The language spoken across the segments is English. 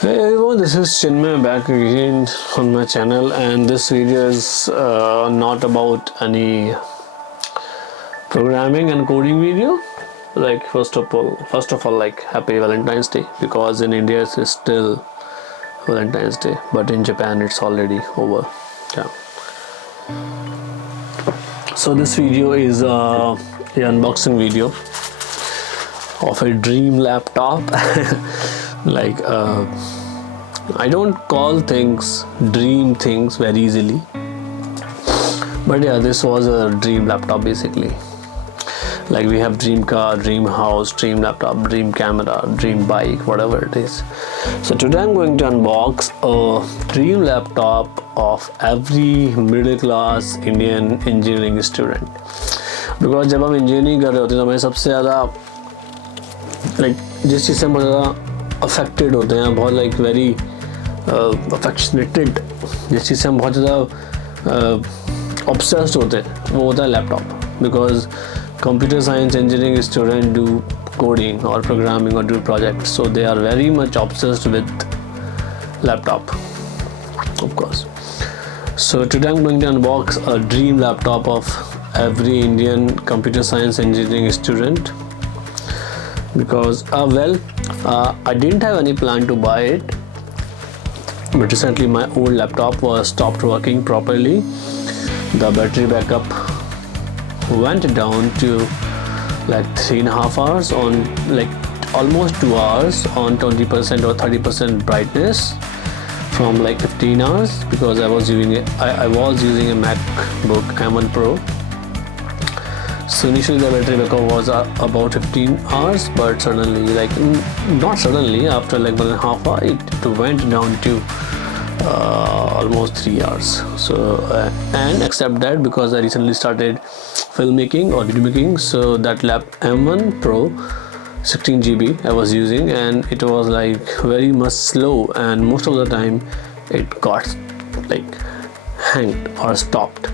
Hey everyone, this is Chinmay back again on my channel, and this video is not about any programming and coding video. Like first of all, like happy Valentine's Day, because in India it's still Valentine's Day, but in Japan it's already over. Yeah. So this video is an unboxing video of a dream laptop. Like I don't call things dream things very easily, but yeah, this was a dream laptop basically. Like we have dream car, dream house, dream laptop, dream camera, dream bike, whatever it is. So today I'm going to unbox a dream laptop of every middle class Indian engineering student. Because जब हम engineering कर रहे होते हैं तो हमें सबसे ज़्यादा like जिस चीज़ से हम बहुत ज़्यादा affected होते हैं, बहुत like very affectionated, जिस चीज़ से हम बहुत ज़्यादा obsessed होते हैं, वो होता है laptop. Because computer science engineering students do coding or programming or do projects, so they are very much obsessed with laptop, of course. So today I'm going to unbox a dream laptop of every Indian computer science engineering student. Because I didn't have any plan to buy it, but recently my old laptop was stopped working properly. The battery backup went down to like 3.5 hours on like almost 2 hours on 20% or 30% brightness from like 15 hours, because I was using a MacBook M1 Pro. So initially the battery backup was about 15 hours, but suddenly, like not suddenly, after like 1.5 hours it went down to almost 3 hours. So and except that, because I recently started filmmaking or video making, so that M1 Pro 16 GB I was using, and it was like very much slow, and most of the time it got like hanged or stopped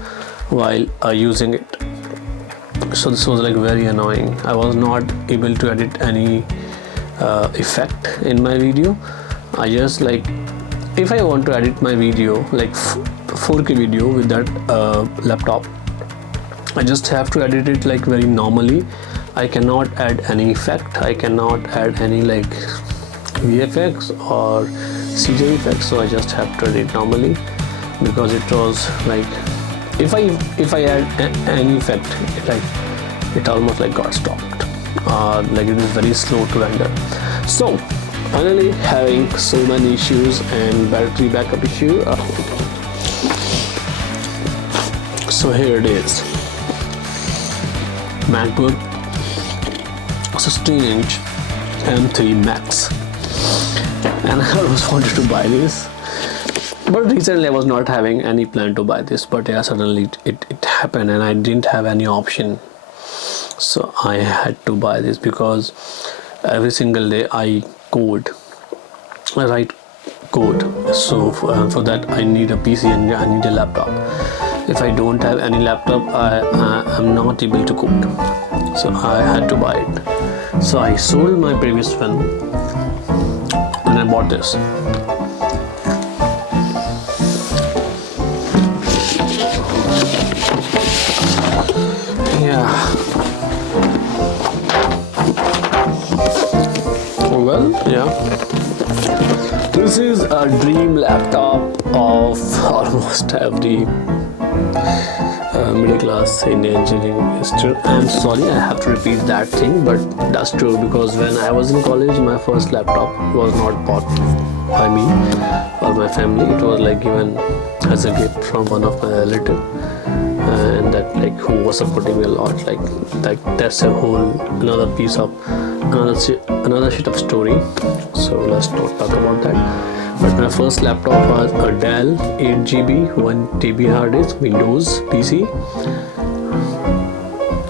while using it. So this was like very annoying. I was not able to edit any effect in my video. I just like, if I want to edit my video like 4K video with that laptop, I just have to edit it like very normally. I cannot add any effect, I cannot add any like VFX or CJ effects, so I just have to edit normally, because it was like if I add any effect, it almost like got stopped, like it is very slow to render. So finally, having so many issues and battery backup issue, so here it is, MacBook 16-inch M3 Max, and I always wanted to buy this, but recently I was not having any plan to buy this, but yeah, suddenly it happened and I didn't have any option, so I had to buy this, because every single day I write code, so for that I need a PC and I need a laptop. If I don't have any laptop, I'm not able to code, so I had to buy it. So I sold my previous one and I bought this. Yeah, well, yeah, this is a dream laptop of almost every middle class Indian engineering student. I'm sorry, I have to repeat that thing, but that's true, because when I was in college, my first laptop was not bought by me or my family. It was like given as a gift from one of my relatives, and that like who was supporting me a lot. Like that's a whole another sheet of story, so let's not talk about that. But my first laptop was a Dell 8GB 1TB hard disk Windows PC,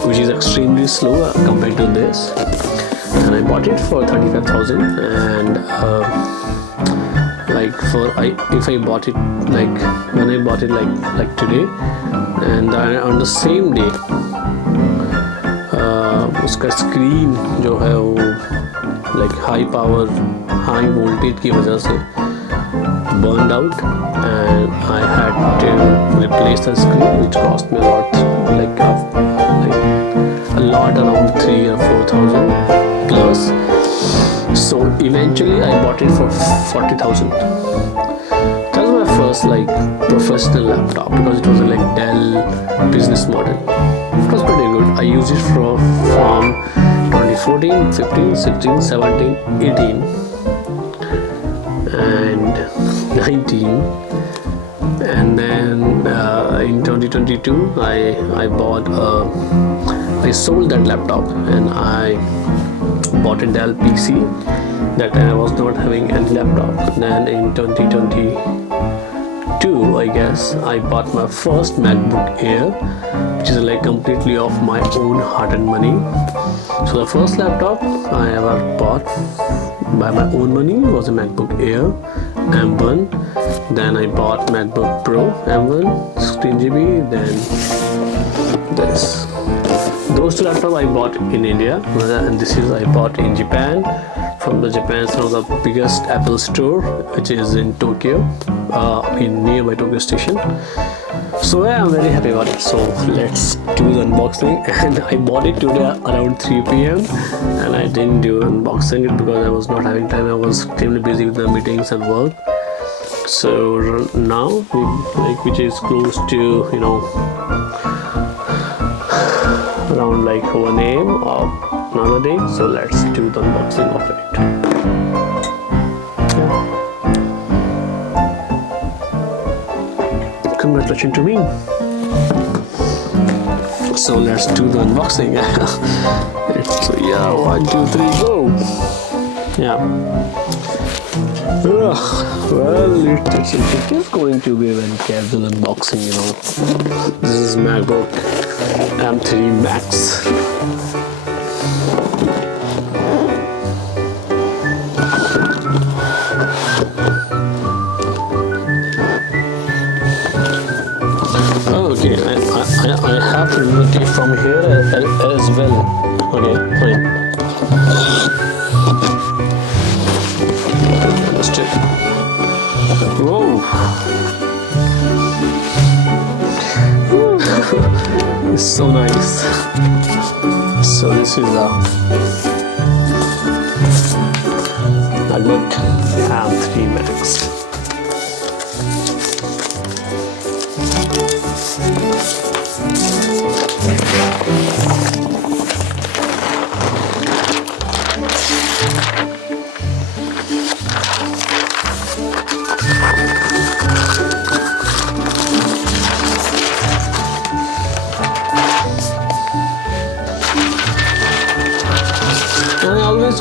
which is extremely slow compared to this, and I bought it for 35,000. And like if I bought it like when I bought it like today, and on the same day उसका screen जो है वो like high power, high voltage की वजह से burned out, and I had to replace the screen, which cost me a lot, like a lot, around 3 or 4,000 plus. So eventually I bought it for 40,000. That was my first like professional laptop, because it was a like Dell business model. It was pretty good. I used it from 2014, 15, 16, 17, 18 and 19, and then in 2022 I sold that laptop and I bought a Dell PC. That time I was not having any laptop. Then in 2022, I guess, I bought my first MacBook Air, which is like completely of my own hard-earned money. So the first laptop I ever bought by my own money was a MacBook Air M1. Then I bought MacBook Pro M1 16GB. Then this. Those two laptops I bought in India, and this is I bought in Japan, from the Japan's one of the biggest Apple store, which is in Tokyo, in nearby Tokyo Station. So yeah, I'm very happy about it. So let's do the unboxing. And I bought it today around 3 p.m. and I didn't do unboxing it because I was not having time. I was extremely busy with the meetings and work. So now, which is close to around like 1 a.m. of another day. So let's do the unboxing of it. Congratulations to me. So let's do the unboxing. So yeah, 1, 2, 3, go. Yeah. Well, it is going to be a very casual unboxing, This is MacBook M3 Max. Okay, I have to remove it from here as well. Okay, fine. Understood. Whoa. It's so nice. So this is a MacBook M3 Max.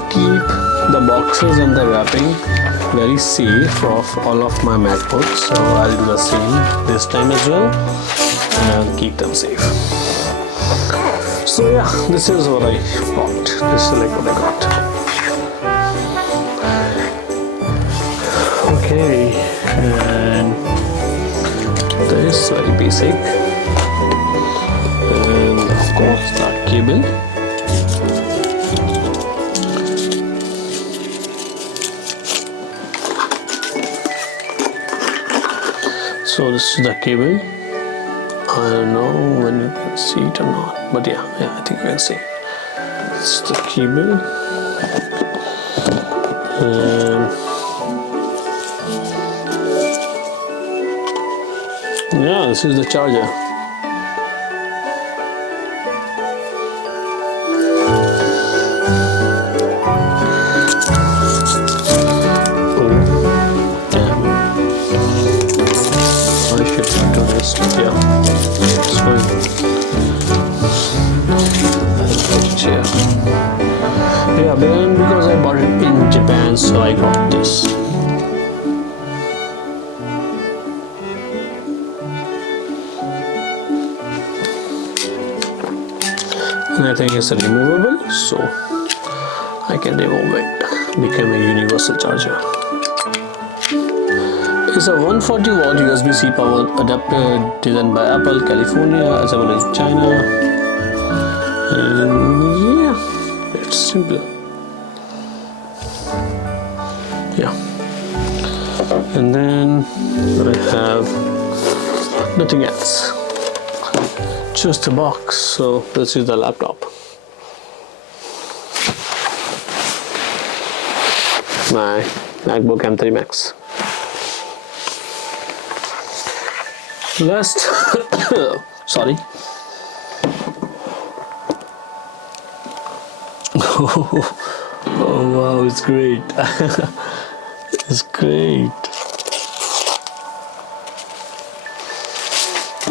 Keep the boxes and the wrapping very safe of all of my MacBooks, so I'll do the same this time as well, and I'll keep them safe. So yeah, this is what I bought. This is like what I got. Okay, and this is very basic, and of course that cable. So this is the cable. I don't know when you can see it or not, but yeah, I think you can see. This is the cable, and yeah, this is the charger. Yeah, it's fine. Yeah, then because I bought it in Japan, so I got this. And I think it's removable, so I can remove it. Become a universal charger. It's a 140 watt USB-C power adapter designed by Apple, California, assembled in China. And yeah, it's simple. Yeah, and then I have nothing else, just a box. So this is the laptop, my MacBook M3 Max. Last sorry. Oh wow, it's great. It's great.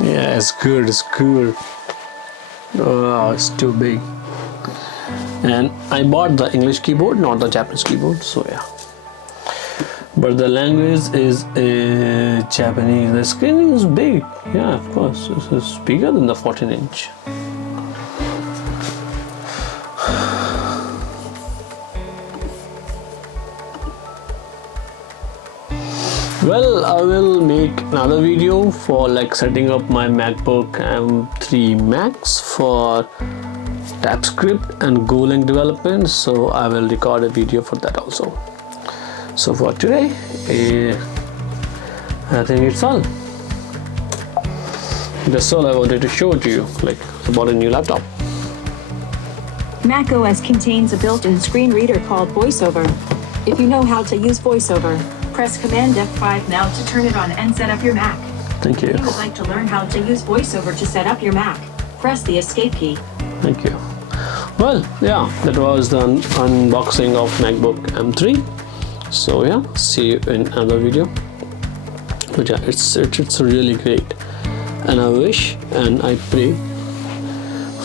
Yeah, it's good, it's good. Oh, it's too big. And I bought the English keyboard, not the Japanese keyboard, so yeah. But the language is Japanese. The screen is big. Yeah, of course. This is bigger than the 14-inch. Well, I will make another video for like setting up my MacBook M3 Max for TypeScript and Golang development. So I will record a video for that also. So for today, I think it's all. That's all I wanted to show to you, like about a new laptop. macOS contains a built-in screen reader called VoiceOver. If you know how to use VoiceOver, press Command F5 now to turn it on and set up your Mac. Thank you. If you would like to learn how to use VoiceOver to set up your Mac, press the Escape key. Thank you. Well, yeah, that was the unboxing of MacBook M3. So yeah, see you in another video. But yeah, it's really great, and I wish and I pray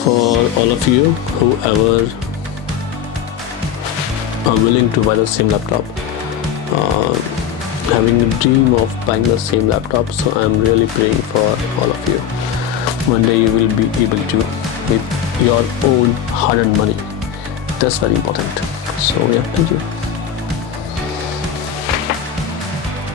for all of you whoever are willing to buy the same laptop, having a dream of buying the same laptop. So I'm really praying for all of you. One day you will be able to with your own hard-earned money. That's very important. So yeah, thank you.